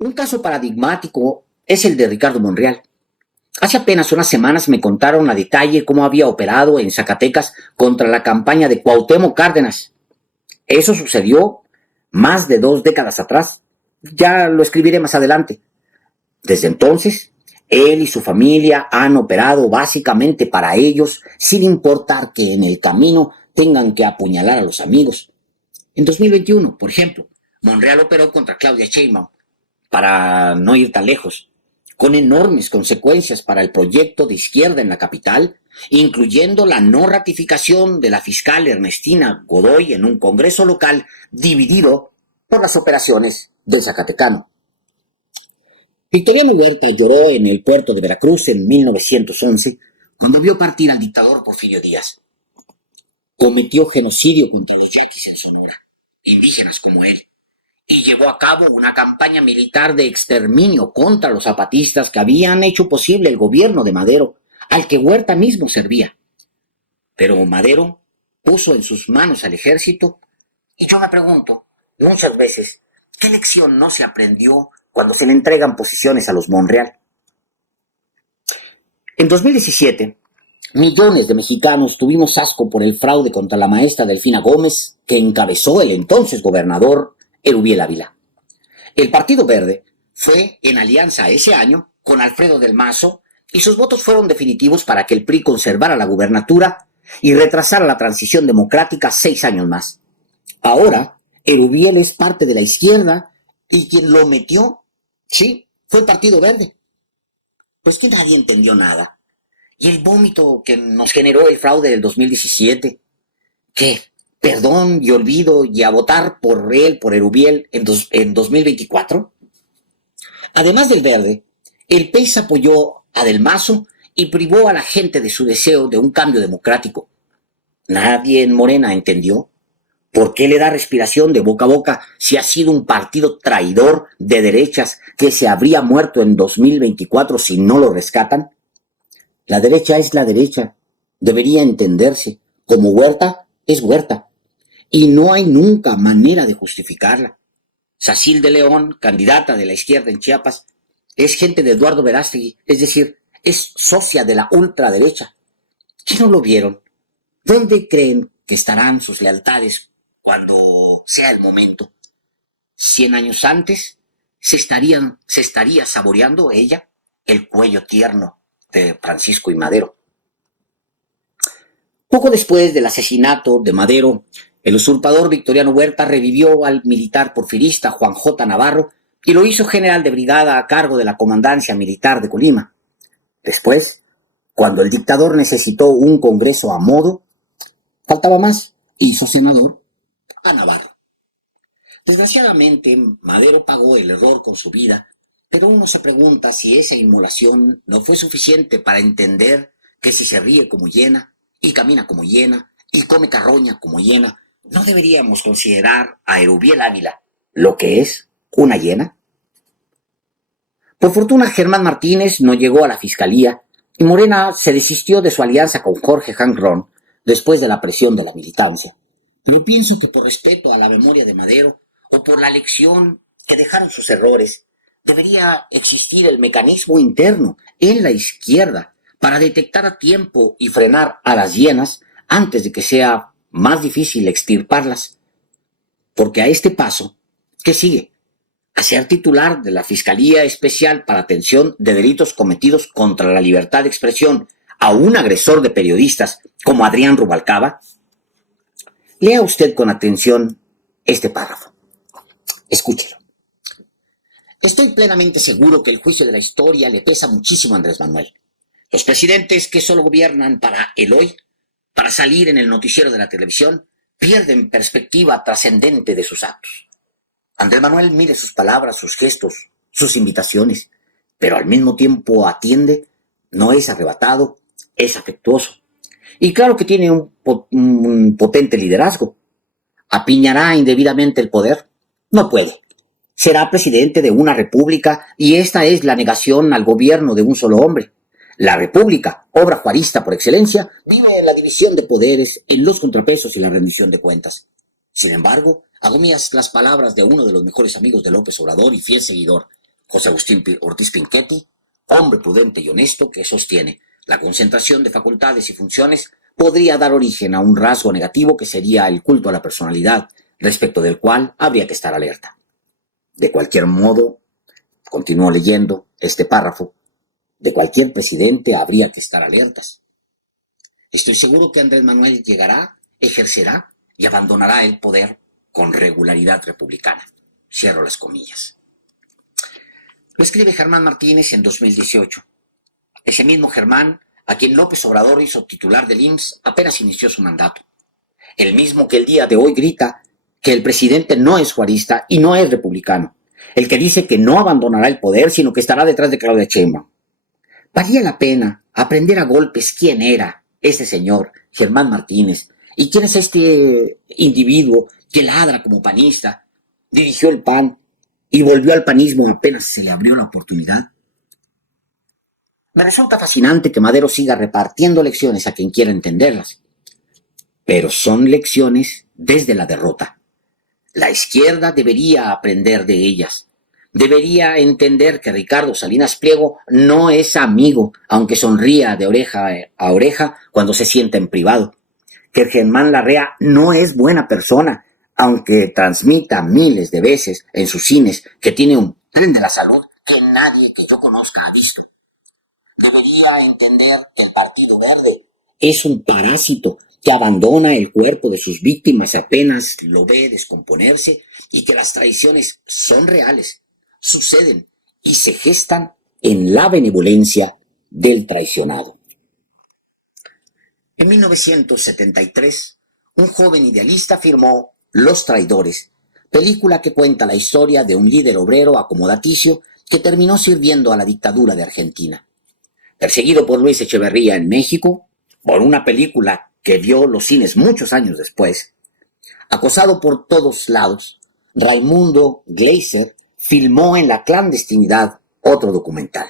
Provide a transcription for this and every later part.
Un caso paradigmático es el de Ricardo Monreal. Hace apenas unas semanas me contaron a detalle cómo había operado en Zacatecas contra la campaña de Cuauhtémoc Cárdenas. Eso sucedió más de 2 décadas atrás. Ya lo escribiré más adelante. Desde entonces, él y su familia han operado básicamente para ellos, sin importar que en el camino tengan que apuñalar a los amigos. En 2021, por ejemplo, Monreal operó contra Claudia Sheinbaum, para no ir tan lejos, con enormes consecuencias para el proyecto de izquierda en la capital, incluyendo la no ratificación de la fiscal Ernestina Godoy en un Congreso local dividido por las operaciones del Zacatecano. Victoriano Huerta lloró en el puerto de Veracruz en 1911 cuando vio partir al dictador Porfirio Díaz. Cometió genocidio contra los yaquis en Sonora, indígenas como él, y llevó a cabo una campaña militar de exterminio contra los zapatistas que habían hecho posible el gobierno de Madero, al que Huerta mismo servía. Pero Madero puso en sus manos al ejército, y yo me pregunto muchas veces, ¿qué lección no se aprendió cuando se le entregan posiciones a los Monreal? En 2017, millones de mexicanos tuvimos asco por el fraude contra la maestra Delfina Gómez que encabezó el entonces gobernador Erubiel Ávila. El Partido Verde fue en alianza ese año con Alfredo del Mazo y sus votos fueron definitivos para que el PRI conservara la gubernatura y retrasara la transición democrática 6 años más. Ahora, Erubiel es parte de la izquierda y quien lo metió, sí, fue el Partido Verde. Pues que nadie entendió nada. Y el vómito que nos generó el fraude del 2017, ¿qué? Perdón y olvido y a votar por él, por Erubiel, en 2024. Además del Verde, el PES apoyó a Del Mazo y privó a la gente de su deseo de un cambio democrático. Nadie en Morena entendió por qué le da respiración de boca a boca si ha sido un partido traidor de derechas que se habría muerto en 2024 si no lo rescatan. La derecha es la derecha, debería entenderse, como Huerta es Huerta. Y no hay nunca manera de justificarla. Sacil de León, candidata de la izquierda en Chiapas, es gente de Eduardo Verástegui, es decir, es socia de la ultraderecha. ¿Qué no lo vieron? ¿Dónde creen que estarán sus lealtades cuando sea el momento? 100 años antes se estaría saboreando ella el cuello tierno de Francisco y Madero. Poco después del asesinato de Madero, el usurpador Victoriano Huerta revivió al militar porfirista Juan J. Navarro y lo hizo general de brigada a cargo de la comandancia militar de Colima. Después, cuando el dictador necesitó un congreso a modo, faltaba más, hizo senador a Navarro. Desgraciadamente, Madero pagó el error con su vida, pero uno se pregunta si esa inmolación no fue suficiente para entender que si se ríe como hiena, y camina como hiena, y come carroña como hiena, ¿no deberíamos considerar a Erubiel Ávila lo que es una hiena? Por fortuna, Germán Martínez no llegó a la fiscalía y Morena se desistió de su alianza con Jorge Hank-Ron después de la presión de la militancia. Pero pienso que por respeto a la memoria de Madero o por la lección que dejaron sus errores, debería existir el mecanismo interno en la izquierda para detectar a tiempo y frenar a las hienas antes de que sea más difícil extirparlas. Porque a este paso, ¿qué sigue? A ser titular de la Fiscalía Especial para Atención de Delitos Cometidos contra la Libertad de Expresión a un agresor de periodistas como Adrián Rubalcaba. Lea usted con atención este párrafo. Escúchelo. Estoy plenamente seguro que el juicio de la historia le pesa muchísimo a Andrés Manuel. Los presidentes que solo gobiernan para el hoy, para salir en el noticiero de la televisión, pierden perspectiva trascendente de sus actos. Andrés Manuel mide sus palabras, sus gestos, sus invitaciones, pero al mismo tiempo atiende, no es arrebatado, es afectuoso. Y claro que tiene un potente liderazgo. ¿Apiñará indebidamente el poder? No puede. Será presidente de una república y esta es la negación al gobierno de un solo hombre. La república, obra juarista por excelencia, vive en la división de poderes, en los contrapesos y la rendición de cuentas. Sin embargo, hago mías las palabras de uno de los mejores amigos de López Obrador y fiel seguidor, José Agustín Ortiz Pinchetti, hombre prudente y honesto que sostiene la concentración de facultades y funciones podría dar origen a un rasgo negativo que sería el culto a la personalidad, respecto del cual habría que estar alerta. De cualquier modo, continúo leyendo este párrafo, de cualquier presidente habría que estar alertas. Estoy seguro que Andrés Manuel llegará, ejercerá y abandonará el poder con regularidad republicana. Cierro las comillas. Lo escribe Germán Martínez en 2018. Ese mismo Germán a quien López Obrador hizo titular del IMSS apenas inició su mandato. El mismo que el día de hoy grita que el presidente no es juarista y no es republicano. El que dice que no abandonará el poder, sino que estará detrás de Claudia Sheinbaum. Valía la pena aprender a golpes quién era ese señor, Germán Martínez, y quién es este individuo que ladra como panista, dirigió el PAN y volvió al panismo apenas se le abrió la oportunidad. Me resulta fascinante que Madero siga repartiendo lecciones a quien quiera entenderlas, pero son lecciones desde la derrota. La izquierda debería aprender de ellas. Debería entender que Ricardo Salinas Pliego no es amigo, aunque sonría de oreja a oreja cuando se sienta en privado. Que Germán Larrea no es buena persona, aunque transmita miles de veces en sus cines que tiene un tren de la salud que nadie que yo conozca ha visto. Debería entender que el Partido Verde es un parásito que abandona el cuerpo de sus víctimas apenas lo ve descomponerse y que las traiciones son reales, suceden y se gestan en la benevolencia del traicionado. En 1973, un joven idealista firmó Los Traidores, película que cuenta la historia de un líder obrero acomodaticio que terminó sirviendo a la dictadura de Argentina. Perseguido por Luis Echeverría en México, por una película que vio los cines muchos años después, acosado por todos lados, Raimundo Gleiser filmó en la clandestinidad otro documental,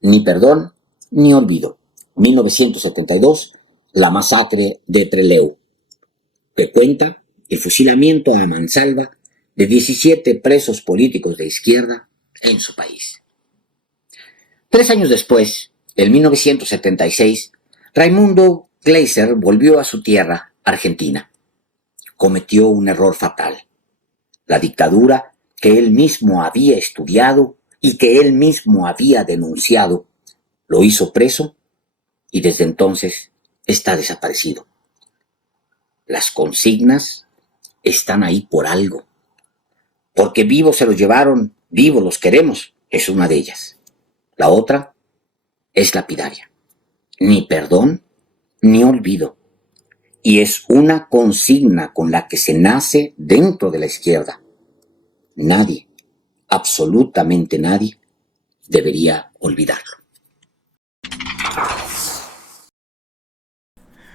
Ni perdón ni olvido, 1972, La masacre de Trelew, que cuenta el fusilamiento a mansalva de 17 presos políticos de izquierda en su país. 3 años después, en 1976, Raimundo Gleiser volvió a su tierra, Argentina. Cometió un error fatal. La dictadura que él mismo había estudiado y que él mismo había denunciado, lo hizo preso y desde entonces está desaparecido. Las consignas están ahí por algo. Porque vivos se los llevaron, vivos los queremos, es una de ellas. La otra es lapidaria. Ni perdón ni olvido. Y es una consigna con la que se nace dentro de la izquierda. Nadie, absolutamente nadie, debería olvidarlo.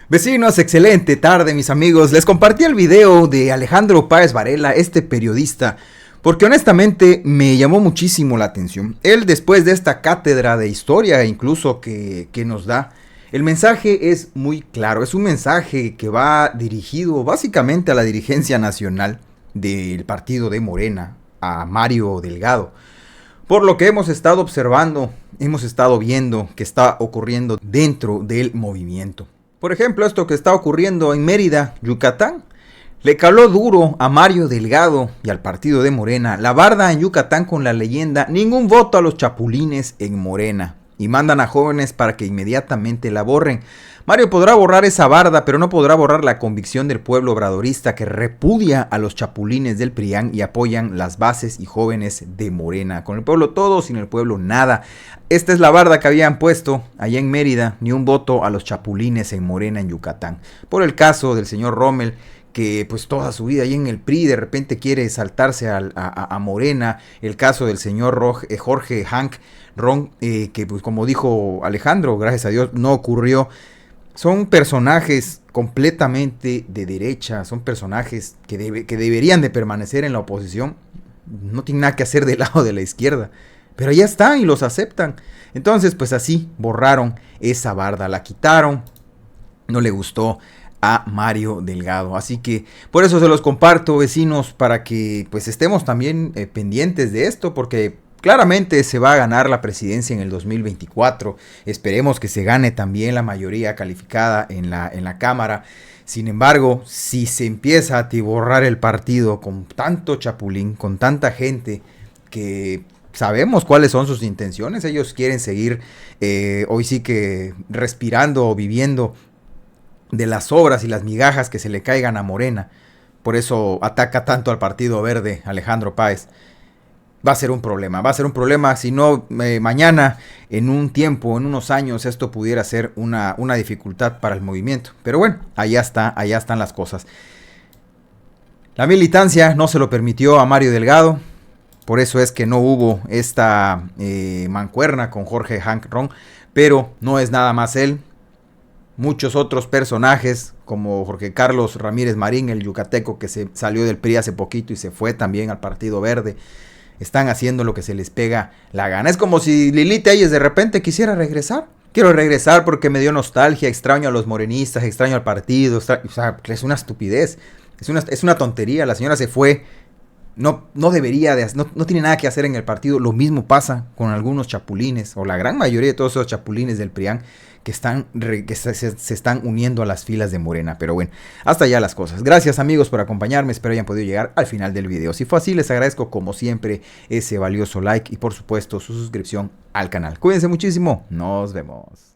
Vecinos, excelente tarde, mis amigos. Les compartí el video de Alejandro Páez Varela, este periodista, porque honestamente me llamó muchísimo la atención. Él, después de esta cátedra de historia incluso que nos da, el mensaje es muy claro. Es un mensaje que va dirigido básicamente a la dirigencia nacional del partido de Morena, a Mario Delgado. Por lo que hemos estado observando, hemos estado viendo que está ocurriendo dentro del movimiento. Por ejemplo, esto que está ocurriendo en Mérida, Yucatán, le caló duro a Mario Delgado y al partido de Morena la barda en Yucatán con la leyenda "ningún voto a los chapulines en Morena", y mandan a jóvenes para que inmediatamente la borren. Mario podrá borrar esa barda, pero no podrá borrar la convicción del pueblo obradorista que repudia a los chapulines del PRIAN y apoyan las bases y jóvenes de Morena. Con el pueblo todo, sin el pueblo nada. Esta es la barda que habían puesto allá en Mérida, ni un voto a los chapulines en Morena en Yucatán. Por el caso del señor Rommel, que pues toda su vida ahí en el PRI de repente quiere saltarse a Morena. El caso del señor Jorge Hank Ron, que pues como dijo Alejandro, gracias a Dios no ocurrió. Son personajes completamente de derecha, son personajes que deberían de permanecer en la oposición, no tienen nada que hacer del lado de la izquierda, pero ya están y los aceptan. Entonces pues así borraron esa barda, la quitaron, no le gustó a Mario Delgado. Así que por eso se los comparto, vecinos, para que pues estemos también pendientes de esto, porque Claramente se va a ganar la presidencia en el 2024. Esperemos que se gane también la mayoría calificada en la Cámara. Sin embargo, si se empieza a atiborrar el partido con tanto chapulín, con tanta gente que sabemos cuáles son sus intenciones, ellos quieren seguir hoy sí que respirando o viviendo de las obras y las migajas que se le caigan a Morena. Por eso ataca tanto al Partido Verde Alejandro Páez. Va a ser un problema, si no mañana, en un tiempo, en unos años, esto pudiera ser una dificultad para el movimiento. Pero bueno, allá están las cosas. La militancia no se lo permitió a Mario Delgado, por eso es que no hubo esta mancuerna con Jorge Hank Ron, pero no es nada más él. Muchos otros personajes, como Jorge Carlos Ramírez Marín, el yucateco que se salió del PRI hace poquito y se fue también al Partido Verde, están haciendo lo que se les pega la gana. Es como si Lili Telles de repente quisiera regresar. Quiero regresar porque me dio nostalgia, extraño a los morenistas, extraño al partido. O sea, es una estupidez, es una tontería. La señora se fue, no debería, no tiene nada que hacer en el partido. Lo mismo pasa con algunos chapulines, o la gran mayoría de todos esos chapulines del PRIAN, que se están uniendo a las filas de Morena. Pero bueno, hasta allá las cosas. Gracias amigos por acompañarme, espero hayan podido llegar al final del video. Si fue así, les agradezco como siempre ese valioso like y por supuesto su suscripción al canal. Cuídense muchísimo, nos vemos.